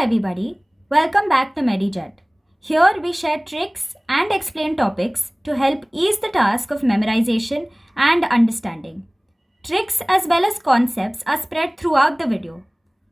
everybody, welcome back to MediJet. Here we share tricks and explain topics to help ease the task of memorization and understanding. Tricks as well as concepts are spread throughout the video.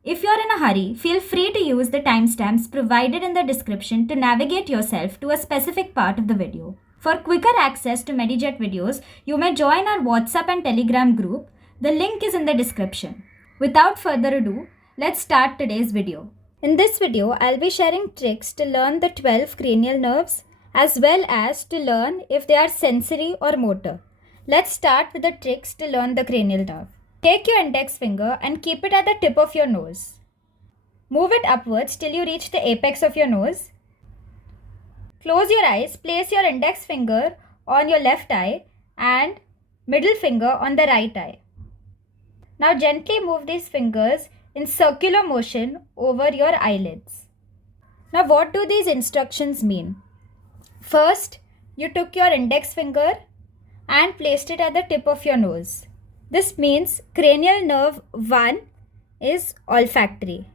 If you're in a hurry, feel free to use the timestamps provided in the description to navigate yourself to a specific part of the video. For quicker access to MediJet videos, you may join our WhatsApp and Telegram group. The link is in the description. Without further ado, let's start today's video. In this video, I'll be sharing tricks to learn the 12 cranial nerves as well as to learn if they are sensory or motor. Let's start with the tricks to learn the cranial nerve. Take your index finger and keep it at the tip of your nose. Move it upwards till you reach the apex of your nose. Close your eyes, place your index finger on your left eye and middle finger on the right eye. Now gently move these fingers in circular motion over your eyelids. Now what do these instructions mean? First, you took your index finger and placed it at the tip of your nose. This means cranial nerve 1 is olfactory.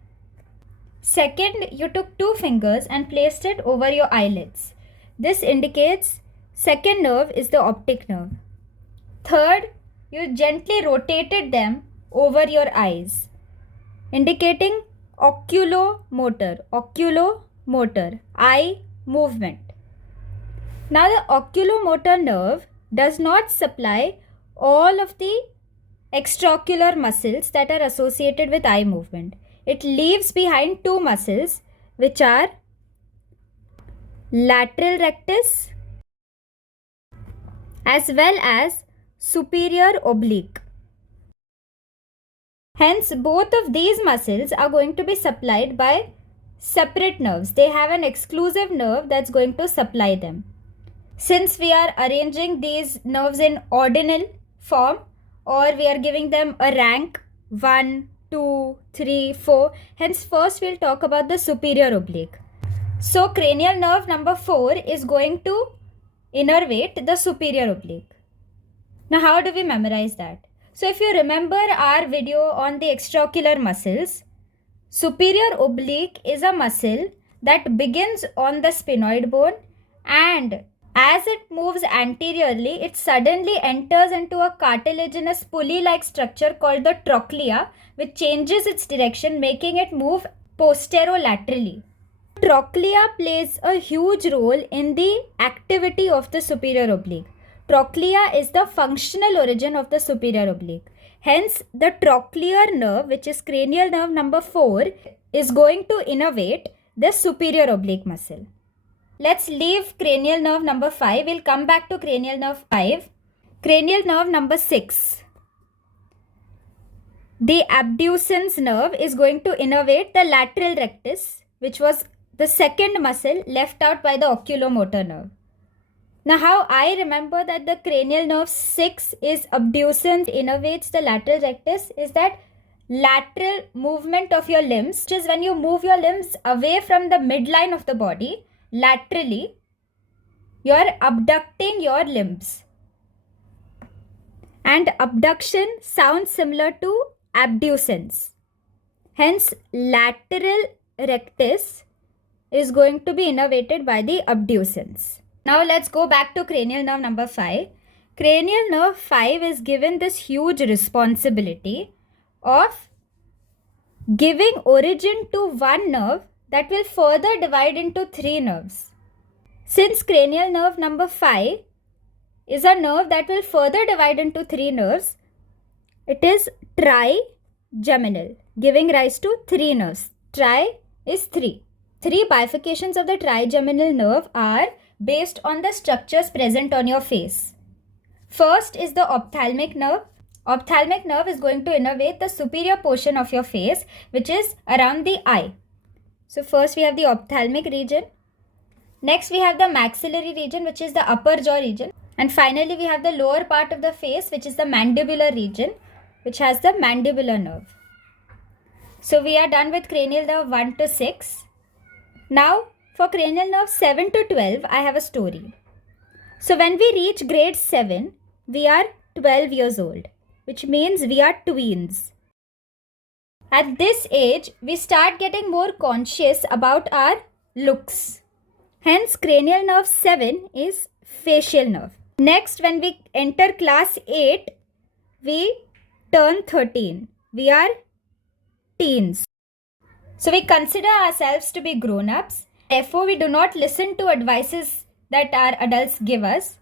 Second, you took two fingers and placed it over your eyelids. This indicates second nerve is the optic nerve. Third, you gently rotated them over your eyes, indicating oculomotor, eye movement. Now the oculomotor nerve does not supply all of the extraocular muscles that are associated with eye movement. It leaves behind two muscles which are lateral rectus as well as superior oblique. Hence, both of these muscles are going to be supplied by separate nerves. They have an exclusive nerve that's going to supply them. Since we are arranging these nerves in ordinal form, or we are giving them a rank 1, 2, 3, 4, hence first we'll talk about the superior oblique. So cranial nerve number 4 is going to innervate the superior oblique. Now how do we memorize that? So if you remember our video on the extraocular muscles, superior oblique is a muscle that begins on the sphenoid bone, and as it moves anteriorly, it suddenly enters into a cartilaginous pulley-like structure called the trochlea, which changes its direction, making it move posterolaterally. Trochlea plays a huge role in the activity of the superior oblique. Trochlea is the functional origin of the superior oblique. Hence, the trochlear nerve, which is cranial nerve number 4, is going to innervate the superior oblique muscle. Let's leave cranial nerve number 5. We'll come back to cranial nerve 5. Cranial nerve number 6. The abducens nerve is going to innervate the lateral rectus, which was the second muscle left out by the oculomotor nerve. Now, how I remember that the cranial nerve 6 is abducens, innervates the lateral rectus, is that lateral movement of your limbs, which is when you move your limbs away from the midline of the body, laterally, you are abducting your limbs. And abduction sounds similar to abducens. Hence, lateral rectus is going to be innervated by the abducens. Now let's go back to cranial nerve number 5. Cranial nerve 5 is given this huge responsibility of giving origin to one nerve that will further divide into 3 nerves. Since cranial nerve number 5 is a nerve that will further divide into 3 nerves, it is trigeminal, giving rise to 3 nerves. Tri is 3. 3 bifurcations of the trigeminal nerve are based on the structures present on your face. First is the ophthalmic nerve. Ophthalmic nerve is going to innervate the superior portion of your face, which is around the eye. So first we have the ophthalmic region. Next we have the maxillary region, which is the upper jaw region. And finally we have the lower part of the face, which is the mandibular region, which has the mandibular nerve. So we are done with cranial nerve 1 to 6. Now for cranial nerve 7 to 12, I have a story. So when we reach grade 7, we are 12 years old, which means we are tweens. At this age, we start getting more conscious about our looks. Hence, cranial nerve 7 is facial nerve. Next, when we enter class 8, we turn 13. We are teens. So we consider ourselves to be grown-ups. Therefore, we do not listen to advices that our adults give us.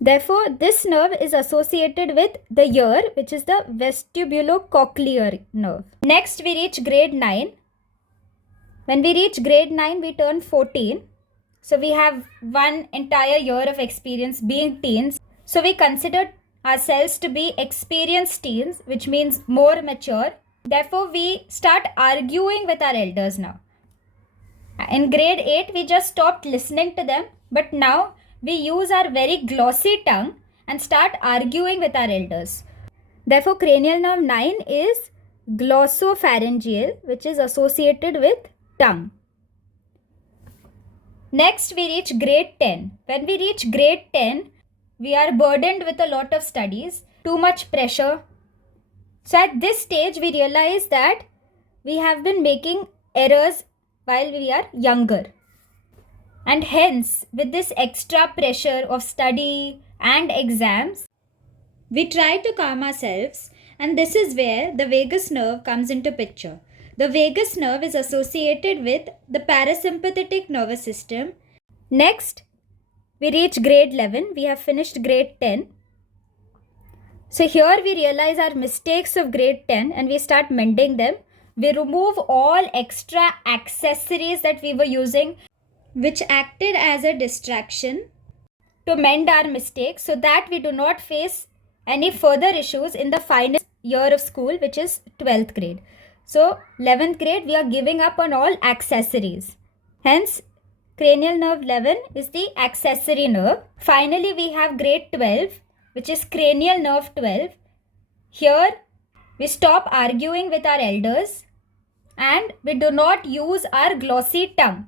Therefore, this nerve is associated with the ear, which is the vestibulocochlear nerve. Next, we reach grade 9. When we reach grade 9, we turn 14. So we have one entire year of experience being teens. So we consider ourselves to be experienced teens, which means more mature. Therefore, we start arguing with our elders now. In grade 8, we just stopped listening to them, but now we use our very glossy tongue and start arguing with our elders. Therefore, cranial nerve 9 is glossopharyngeal, which is associated with tongue. Next, we reach grade 10. When we reach grade 10, we are burdened with a lot of studies, too much pressure. So at this stage, we realize that we have been making errors while we are younger. And hence, with this extra pressure of study and exams, we try to calm ourselves, and this is where the vagus nerve comes into picture. The vagus nerve is associated with the parasympathetic nervous system. Next, we reach grade 11. We have finished grade 10. So here we realize our mistakes of grade 10 and we start mending them. We remove all extra accessories that we were using, which acted as a distraction, to mend our mistakes so that we do not face any further issues in the final year of school, which is 12th grade. So 11th grade, we are giving up on all accessories. Hence, cranial nerve 11 is the accessory nerve. Finally, we have grade 12, which is cranial nerve 12. Here, we stop arguing with our elders and we do not use our glossy tongue.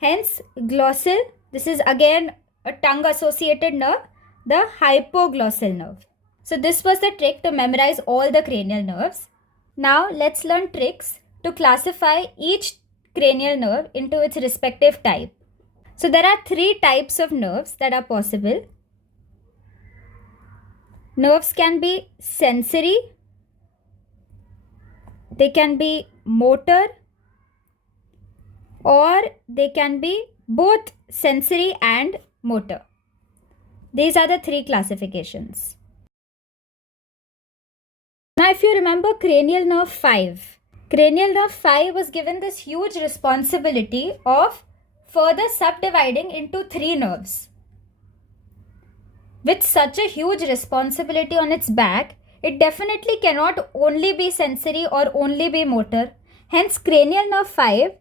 Hence, glossal, this is again a tongue associated nerve, the hypoglossal nerve. So this was the trick to memorize all the cranial nerves. Now let's learn tricks to classify each cranial nerve into its respective type. So there are 3 types of nerves that are possible. Nerves can be sensory, they can be motor, or they can be both sensory and motor. These are the 3 classifications. Now if you remember cranial nerve 5. Cranial nerve 5 was given this huge responsibility of further subdividing into 3 nerves. With such a huge responsibility on its back, it definitely cannot only be sensory or only be motor. Hence, cranial nerve 5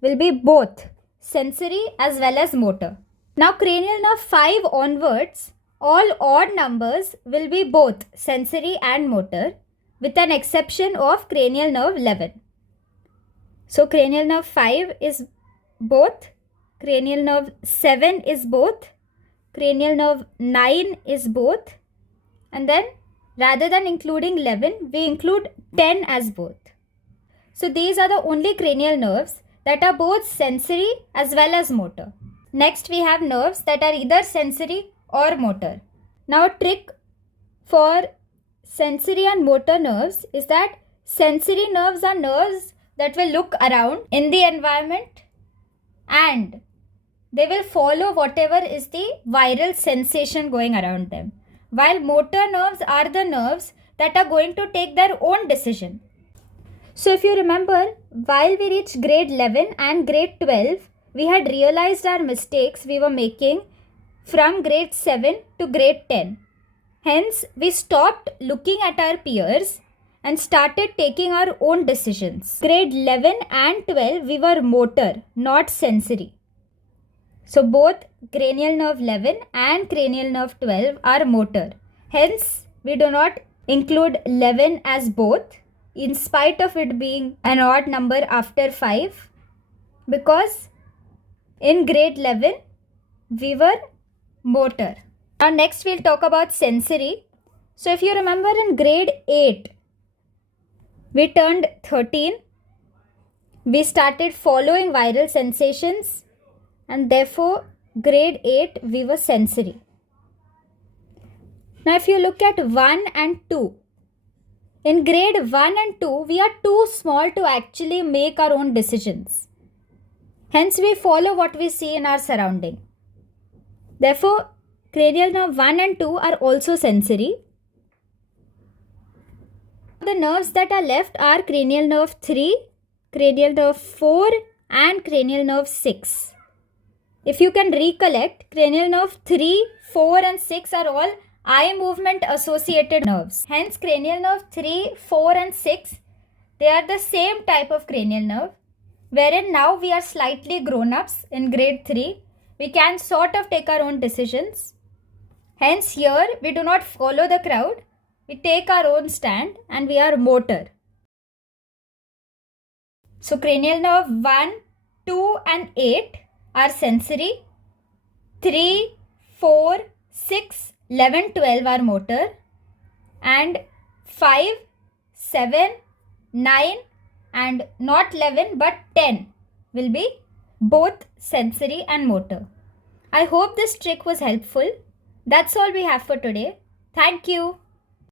will be both sensory as well as motor. Now, cranial nerve 5 onwards, all odd numbers will be both sensory and motor, with an exception of cranial nerve 11. So, cranial nerve 5 is both, cranial nerve 7 is both, cranial nerve 9 is both, and then rather than including 11, we include 10 as both. So these are the only cranial nerves that are both sensory as well as motor. Next, we have nerves that are either sensory or motor. Now, a trick for sensory and motor nerves is that sensory nerves are nerves that will look around in the environment and they will follow whatever is the viral sensation going around them. While motor nerves are the nerves that are going to take their own decision. So if you remember, while we reached grade 11 and grade 12, we had realized our mistakes we were making from grade 7 to grade 10. Hence, we stopped looking at our peers and started taking our own decisions. Grade 11 and 12, we were motor, not sensory. So both cranial nerve 11 and cranial nerve 12 are motor. Hence, we do not include 11 as both, in spite of it being an odd number after 5, because in grade 11, we were motor. Now next we'll talk about sensory. So if you remember in grade 8, We turned 13. We started following viral sensations, and therefore, grade 8, we were sensory. Now, if you look at 1 and 2, in grade 1 and 2, we are too small to actually make our own decisions. Hence, we follow what we see in our surrounding. Therefore, cranial nerve 1 and 2 are also sensory. The nerves that are left are cranial nerve 3, cranial nerve 4 and cranial nerve 6. If you can recollect, cranial nerve 3, 4 and 6 are all eye movement associated nerves. Hence, cranial nerve 3, 4 and 6, they are the same type of cranial nerve, wherein now we are slightly grown-ups in grade 3. We can sort of take our own decisions. Hence, here we do not follow the crowd. We take our own stand and we are motor. So, cranial nerve 1, 2 and 8 are sensory. 3, 4, 6, 11, 12 are motor. And 5, 7, 9 and not 11 but 10 will be both sensory and motor. I hope this trick was helpful. That's all we have for today. Thank you.